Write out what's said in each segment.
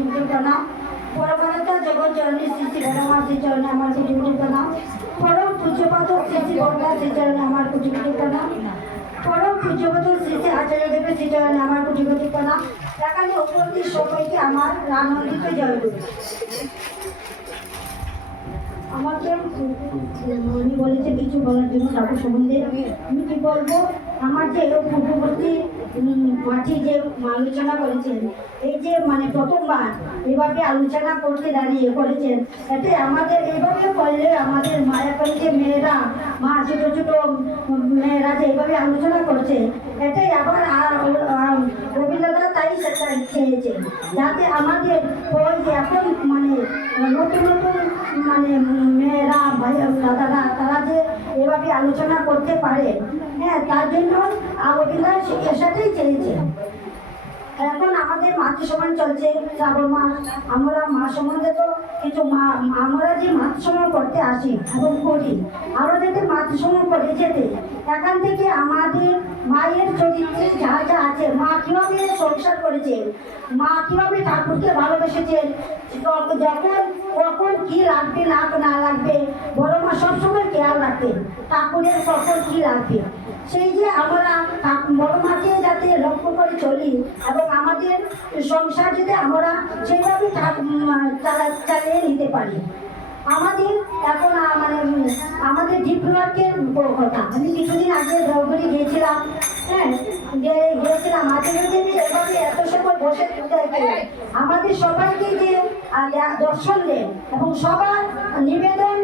কোটি কোটি প্রণাম। পরমানতা জগৎ জননী শ্রী শ্রী বড়মা শ্রীচরণে আমার কোটি কোটি প্রণাম। পরম পূজ্যপাত শ্রী শ্রী বড়মা শ্রীচরণে আমার কোটি কোটি প্রণাম। পরম পূজ্যপাত শ্রী শ্রী আচার্য দেবের শ্রীচরণে আমার কোটি কোটি প্রণাম। এখানে উপস্থিত সবাইকে আমার আনন্দিত জয়গুরু। আমাকে উনি বলেছে কিছু বলার জন্য ঠাকুর সম্বন্ধে। আমি কি বলবো, আমার যে পূর্ববর্তী মাঝে যে আলোচনা করেছেন, এই যে প্রথমবার এভাবে আলোচনা করতে দাঁড়িয়ে করেছেন, এতে আমাদের এইভাবে করলে আমাদের এখন যে মেয়েরা ছোট ছোট মেয়েরা যে এইভাবে আলোচনা করছে, এটাই আবার রবীন্দ্রনাথ তাই চেয়েছেন যাতে আমাদের ওই যে এখন নতুন নতুন মেয়েরা দাদারা তারা যে এভাবে আলোচনা করতে পারে, তার জন্য রবীন্দ্রনাথ এটাই চেয়েছেন। এখন আমাদের মাতৃ সমান চলছে শ্রাবণ মাস। আমরা মা সম্বন্ধে তো কিছু আমরা যে মাতৃ সমান করতে আসি এবং করি, আরও যাতে মাতৃ সমান করে যেতে এখান থেকে আমাদের মায়ের চরিত্রে যা যা আছে, মা কীভাবে সংসার করেছেন, মা কীভাবে ঠাকুরকে ভালোবেসেছেন, যখন কখন কী লাগবে না লাগবে বড় মা সবসময় খেয়াল রাখতেন ঠাকুরের কখন কী লাগবে। সেই যে আমরা বড় মাকে যাতে লক্ষ্য করে চলি এবং আমাদের সংসার যদি আমরা সেইভাবে চালিয়ে নিতে পারি। আমাদের এখন আমাদের ডিপ্লোয়ার্কের কথা, আমি কিছুদিন আগে দেওঘরে গিয়েছিলাম। গিয়েছিলাম এভাবে এত সময় বসে আমাদের সবাইকে যে দর্শন দেন এবং সবার নিবেদন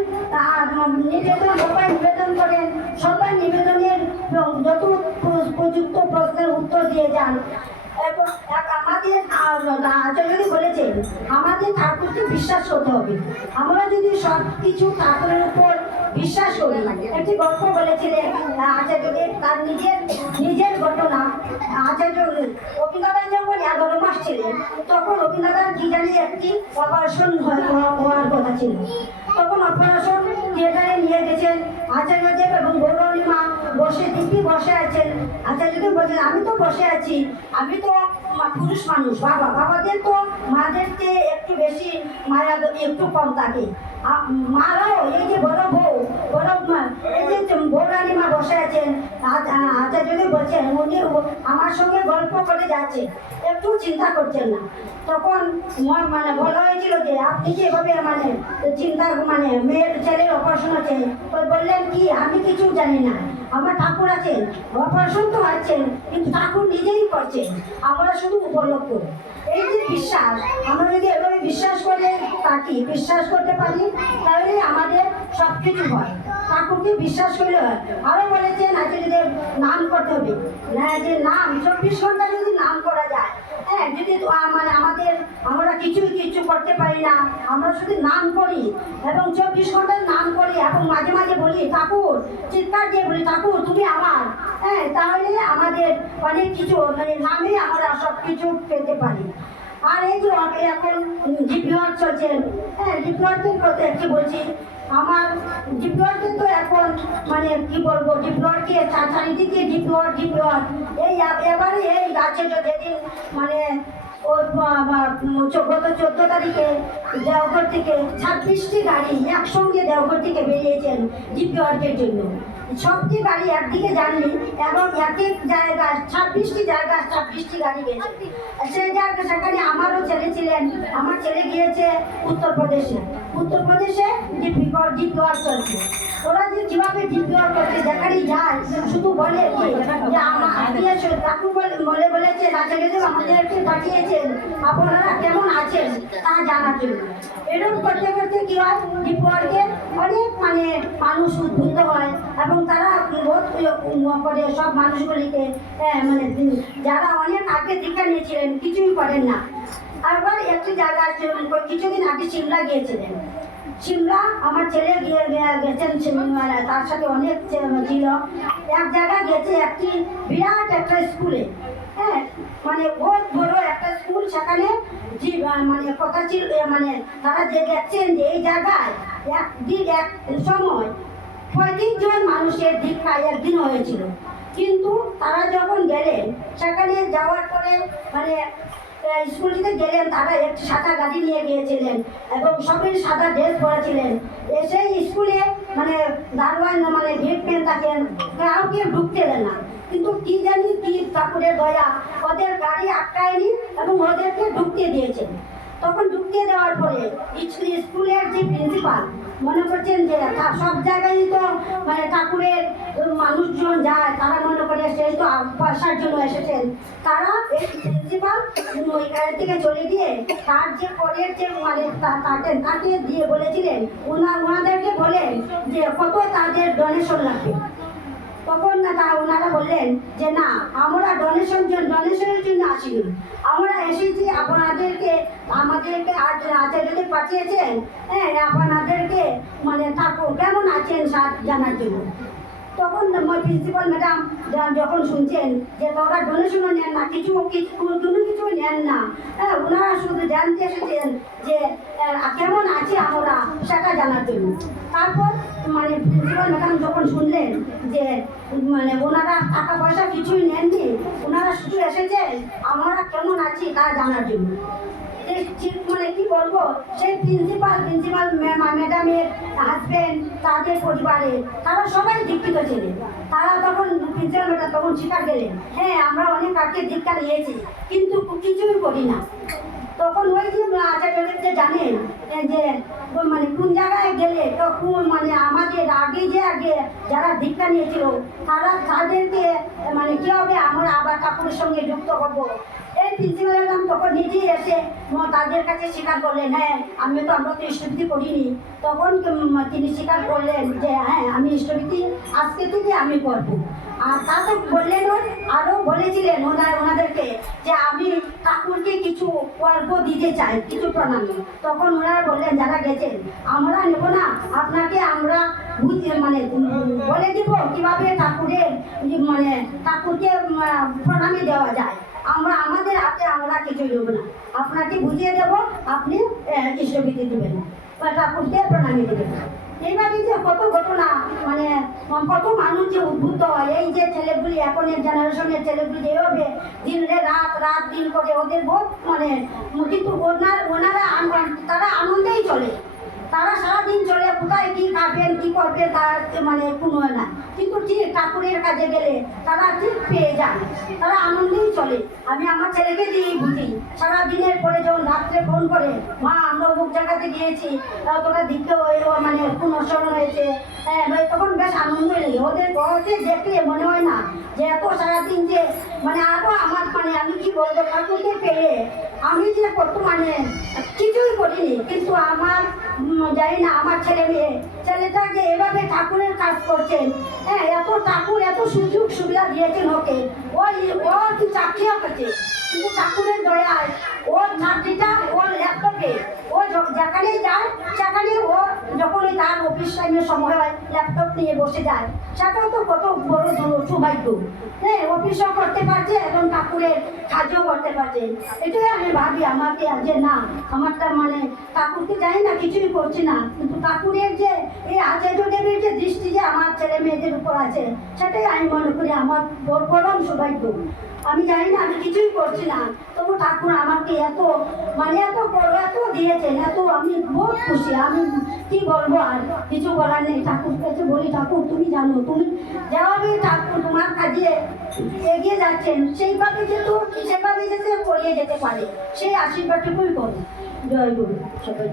সবাই নিবেদন করেন, সবাই নিবেদনের যত উপযুক্ত প্রশ্নের উত্তর দিয়ে যান। এবং আমাদের আচার্য বলেছেন আমাদের ঠাকুরকে বিশ্বাস করতে হবে। আমরা যদি সব কিছু ঠাকুরের উপর বিশ্বাস করি, একটি গল্প বলেছিলেন আচার্যদেব, তার নিজের ঘটনা। আচার্য রবীন্দ্রনাথ যখন 11 মাস ছিলেন, তখন রবীন্দ্রনাথ কি জানি একটি অপারেশন হওয়ার কথা ছিল। তখন অপারেশন থিয়েটারে নিয়ে গেছেন আচার্যদেব এবং গৌরণীমা দিব্যি বসে আছেন। আচার্যদেব বলছেন আমি তো বসে আছি, আমি তো পুরুষ মানুষ, বাবাদের তো মাদের চেয়ে একটু বেশি মায়া একটু কম থাকে। মারাও এই যে বড় বউ এই যে গৌরানীমা বসে আছেন, আচার্যদেব বলছেন উনি আমার সঙ্গে গল্প করে যাচ্ছে, একটু চিন্তা করছেন না। তখন বলা হয়েছিল যে আপনি যে এভাবে চিন্তা মেয়ের ছেলের অপারেশন আছে, বললেন কি আমি কিছু জানি না, আমার ঠাকুর আছেন, অপারেশন তো আছেন কিন্তু ঠাকুর নিজেই করছেন, আমরা শুধু উপলক্ষ। এই যে বিশ্বাস, আমরা যদি এভাবে বিশ্বাস করতে পারি তাহলে আমাদের সব কিছু হয়। ঠাকুরকে বিশ্বাস করলে হয়। আরও বলেছেন আচার্যদেব নাম করতে হবে, যে নাম 24 ঘন্টা যদি নাম করা যায়, যদি আমাদের আমরা কিছু করতে পারি না, আমরা শুধু নাম করি এবং 24 ঘন্টায় নাম করি এবং মাঝে মাঝে বলি ঠাকুর, চিৎকার দিয়ে বলি ঠাকুর তুমি আমার, তাহলে আমাদের অনেক কিছু নামে আমরা সব কিছু পেতে পারি। আর এই যে এখন ডিপ্লোয়ার চলছে, ডিপ্লোয়ারদের কথা একটু বলছি। আমার ডিপ্লোয়ারদের তো এখন কি বলবো, ডিপ্লোয়ারকে চারিদিকে ডিপ্লোয়ার এবারে এই আচার্য যেদিন গত 14 তারিখে দেওঘর থেকে 26টি গাড়ি একসঙ্গে দেওঘর থেকে বেরিয়েছেন ডিপ্লোয়ার্কের জন্য। সবটি গাড়ি একদিকে যাননি এবং এক এক জায়গায় 26টি জায়গায় 26টি গাড়ি গেছে। সেই জায়গায় সেখানে আমারও ছেলে ছিলেন, আমার ছেলে গিয়েছে উত্তরপ্রদেশে ডিপ্লোয়ার চলছে। ওরা যে কীভাবে ডিপ্লোয়ার করছে যেখানেই যায় শুধু বলে যে আমার ঠাকুর বলেছেন আচার্যদেব আমাদেরকে পাঠিয়েছেন আপনারা কেমন আছেন তা জানার জন্য। এরকম করতে করতে কী হয়, ডিপ্লোয়ারকে অনেক মানুষ উদ্বুদ্ধ হয় এবং তারা বোধ করে সব মানুষগুলিকে যারা অনেক আগে দীক্ষা নিয়েছিলেন কিছুই করেন না। আবার একটি জায়গায় কিছুদিন আগে সিমলা গিয়েছিলেন। সিমলা আমার ছেলে গেছেন, তার সাথে অনেক ছিল। এক জায়গায় গেছে একটি বিরাট একটা স্কুলে, বহুত বড় একটা স্কুল। সেখানে কথা ছিল তারা যে দেখছেন যে এই জায়গায় এক সময় 35 জন মানুষের দীক্ষা একদিন হয়েছিল। কিন্তু তারা যখন গেলেন সেখানে যাওয়ার পরে স্কুলটিতে গেলেন তারা একটি সাদা গাড়ি নিয়ে গিয়েছিলেন এবং সবাই সাদা ড্রেস পরেছিলেন। এসে স্কুলে মানে দারোয়ান মানে গেটম্যান থাকেন, কাউকে ঢুকতে দেন না, কিন্তু কি জানি কি ঠাকুরের দয়া ওদের গাড়ি আটকায়নি এবং ওদেরকে ঢুকতে দিয়েছেন। তখন ঢুকতে দেওয়ার পরে স্কুলের যে প্রিন্সিপাল মনে করছেন যে সব জায়গায় তো মানে ঠাকুরের মানুষজন যায়, তারা মনে করে সেই তো পয়সার জন্য এসেছেন। তারা এই প্রিন্সিপাল ওইখান থেকে চলে গিয়ে তার যে পরের যে মানে তাকে দিয়ে বলেছিলেন ওনাদেরকে বলেন যে কত তাদের ডোনেশন লাগবে। তখন না ওনারা বললেন যে না, আমরা ডোনেশনের জন্য আসিনি, আমরা এসেছি আপনাদেরকে আমাদেরকে আচার্যকে পাঠিয়েছেন, হ্যাঁ আপনাদেরকে মানে ঠাকুর কেমন আছেন জানার জন্য। তখন প্রিন্সিপাল ম্যাডাম যখন শুনছেন যে তোরা ডোনেশনও নেন না, কোনো কিছু নেন না, হ্যাঁ ওনারা শুধু জানতে এসেছেন যে কেমন আছে আমরা সেটা জানার জন্য। তারপর মানে প্রিন্সিপাল ম্যাডাম যখন শুনলেন যে মানে ওনারা টাকা পয়সা কিছুই নেননি, ওনারা শুধু এসেছেন আমরা কেমন আছি তা জানার জন্য। মানে কি বলবো, সেই প্রিন্সিপাল ম্যাডামের হাজবেন্ড, তাদের পরিবারে তারা সবাই দীক্ষিত ছিলেন। তারা তখন প্রিন্সিপাল ম্যাডাম তখন স্বীকার গেলেন, হ্যাঁ আমরা অনেক আজকে দীক্ষা নিয়েছি কিন্তু কিছুই করি না। তখন ওই যে আচার্যদের যে জানেন যে মানে কোন জায়গায় গেলে তখন মানে আমাদের আগে যারা দীক্ষা নিয়েছিল তাদেরকে মানে কীভাবে আমরা আবার ঠাকুরের সঙ্গে যুক্ত করবো। এই প্রিন্সিপাল ম্যাডাম তখন নিজেই এসে তাদের কাছে স্বীকার করলেন, হ্যাঁ আমরা তো ইষ্টভীতি করিনি। তখন তিনি স্বীকার করলেন যে হ্যাঁ আমি ইষ্টভীতি আজকে থেকে আমি করবো। আর তা তো বললেন, আরও বলেছিলেন ওনাদেরকে যে আমি ঠাকুরকে কিছু অর্ঘ দিতে চাই, কিছু প্রণামী। তখন ওনারা বললেন যারা গেছেন আমরা নেব না, আপনাকে আমরা মানে বলে দিব কিভাবে মানে ঠাকুরকে প্রণামী দেওয়া যায়। আমাদের হাতে আমরা কিছুই দেবো না, আপনাকে বুঝিয়ে দেব, আপনি ইষ্টভীতি দেবেন বা ঠাকুরকে প্রণামী দেবেন। এইভাবে যে কত ঘটনা মানে কত মানুষ যে উদ্বুদ্ধ হয়, এই যে ছেলেগুলি এখনের জেনারেশনের ছেলেগুলি যেভাবে রাত দিন করে ওদের বহুত মানে কিন্তু তারা আনন্দেই চলে, তারা সারাদিন চলে, কোথায় কী খাবেন কী করবে তার মানে কোনো না, কিন্তু ঠিক ঠাকুরের কাজে গেলে তারা ঠিক পেয়ে যায়, তারা আনন্দেই চলে। আমি আমার ছেলেকে দিয়েই বুঝি, সারাদিনের পরে যখন রাত্রে ফোন করে মা আমরা অমুক জায়গাতে গিয়েছি, তোরা দিতে মানে পুনঃস্মরণ হয়েছে, হ্যাঁ তখন বেশ আনন্দ লাগে। ওদেরকে দেখলে মনে হয় না যে এত সারাদিন যে মানে আরও আমার মানে আমি কি বলবো ঠাকুরকে পেয়ে আমি যে কত মানে কিছুই করিনি, কিন্তু আমার জানি না আমার ছেলেটা যে এভাবে ঠাকুরের কাজ করছেন, হ্যাঁ এত ঠাকুর এত সুযোগ সুবিধা দিয়েছেন ওকে, ও চাকরিও করছে, কিন্তু ঠাকুরের দয়ায় ওর চাকরিটা ওর ল্যাপটপে ও যেখানে যায় সেখানে ও যখন তার অফিস টাইমের সময় হয় ল্যাপটপ নিয়ে বসে যায়, সেটাও তো কত বড় সৌভাগ্য। হ্যাঁ অফিসও করতে পারছে এবং ঠাকুরের কাজও করতে পারছে। এটাই আমি ভাবি আমাকে যে না আমারটা মানে ঠাকুরকে জানি না কিছুই করছি না, কিন্তু ঠাকুরের যে এই আচার্য দেবের যে দৃষ্টি যে আমার ছেলে মেয়েদের উপর আছে সেটাই আমি মনে করি আমার পরম সৌভাগ্য। আমি জানি না আমি কিছুই করছি না, তবু ঠাকুর আমাকে এত মানে এত দিয়েছেন, আমি বহুত খুশি। আমি কি বলবো, আর কিছু বলার নেই। ঠাকুর কাছে বলি ঠাকুর তুমি জানো, তুমি যেভাবে ঠাকুর তোমার কাজে এগিয়ে যাচ্ছেন সেভাবে যাতে করিয়ে যেতে পারে, সেই আশীর্বাদটুকুই করো। জয় গুরু সবাই।